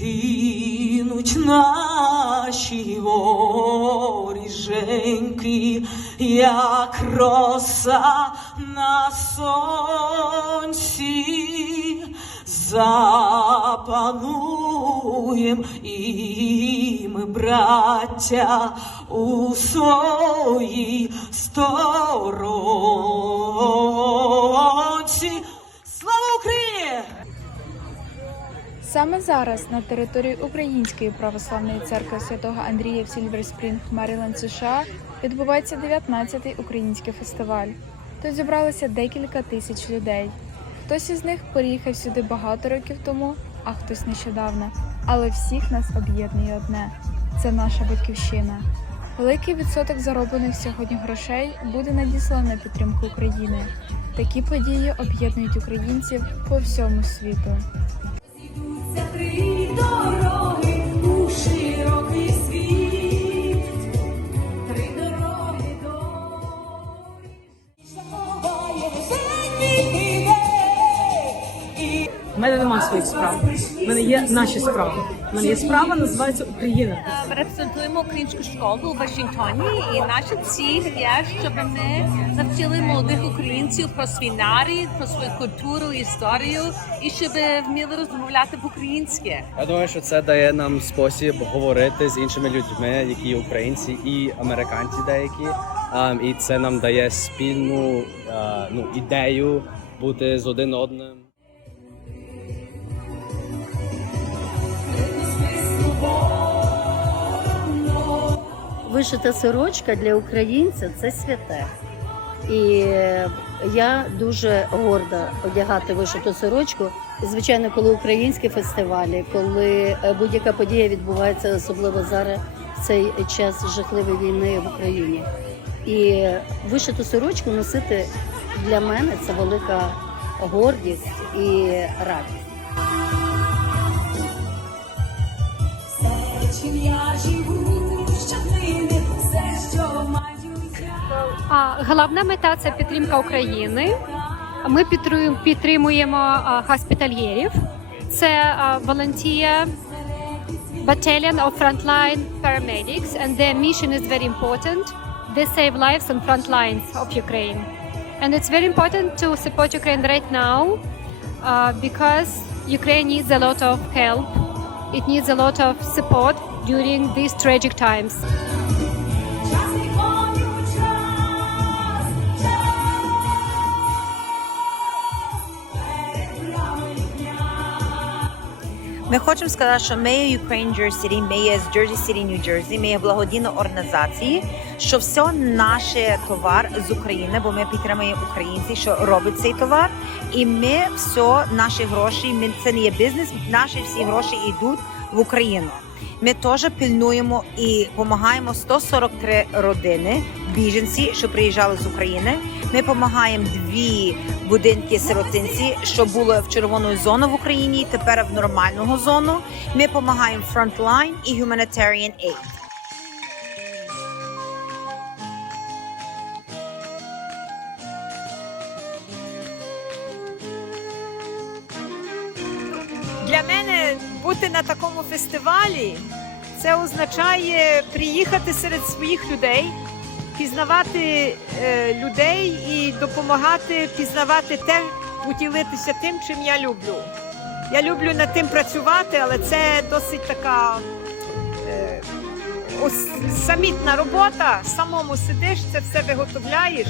Гинуть наші воріженьки, як роса на сонці, запануєм і ми, браття, у своїй сторонці. Саме зараз на території Української православної церкви святого Андрія в Сільвер Спрінг, Меріленд, США відбувається 19-й український фестиваль. Тут зібралося декілька тисяч людей. Хтось із них переїхав сюди багато років тому, а хтось нещодавно. Але всіх нас об'єднує одне це наша батьківщина. Великий відсоток зароблених сьогодні грошей буде надіслано на підтримку України. Такі події об'єднують українців по всьому світу. У мене немає своїх справ. У мене є наші справи. У мене є справа, називається Україна. Ми репрезентуємо українську школу у Вашингтоні, і наша ціль є, щоб ми навчили молодих українців про свій нарід, про свою культуру, історію, і щоб вміли розмовляти по-українськи. Я думаю, що це дає нам спосіб говорити з іншими людьми, які українці і американці деякі. Ам, і це нам дає спільну а, ну, ідею бути з один одним. Вишита сорочка для українця це святе. І я дуже горда одягати вишиту сорочку. Звичайно, коли українські фестивалі, коли е, будь-яка подія відбувається, особливо зараз в цей час жахливої війни в Україні. І вишиту сорочку носити для мене це велика гордість і радість. Чим я живу, щасливе, все, що маю я. А, Головна мета це підтримка України. Ми підтримуємо, госпітальєрів. Це volunteer battalion of frontline paramedics, and their mission is very important. They save lives on front lines of Ukraine, and it's very important to support Ukraine right now uh, because Ukraine needs a lot of help. It needs a lot of support during these tragic times. Ми хочемо сказати, що ми є Ukraine Jersey City, ми є з Jersey City, New Jersey, ми є благодійна організації, що все наше товар з України, бо ми підтримуємо українців, що робить цей товар. І ми все, наші гроші, ми це не є бізнес, наші всі гроші йдуть в Україну. Ми теж пильнуємо і допомагаємо 143 родини біженці, що приїжджали з України. Ми допомагаємо дві будинки сиротинці, що були в червоної зони в Україні, тепер в нормальну зону. Ми допомагаємо Frontline і Humanitarian Aid. Для мене бути на такому фестивалі це означає приїхати серед своїх людей, пізнавати е, людей і допомагати пізнавати те, поділитися тим, чим я люблю. Я люблю над тим працювати, але це досить така е, самітна робота. Самому сидиш, це все виготовляєш.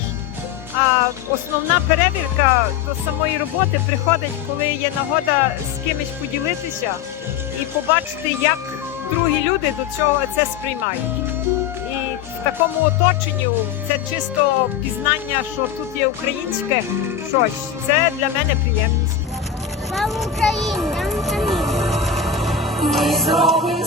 А основна перевірка до самої роботи приходить, коли є нагода з кимось поділитися і побачити, як другі люди до цього це сприймають. І в такому оточенні це чисто пізнання, що тут є українське щось. Це для мене приємність. Слава Україні! Ми зробимо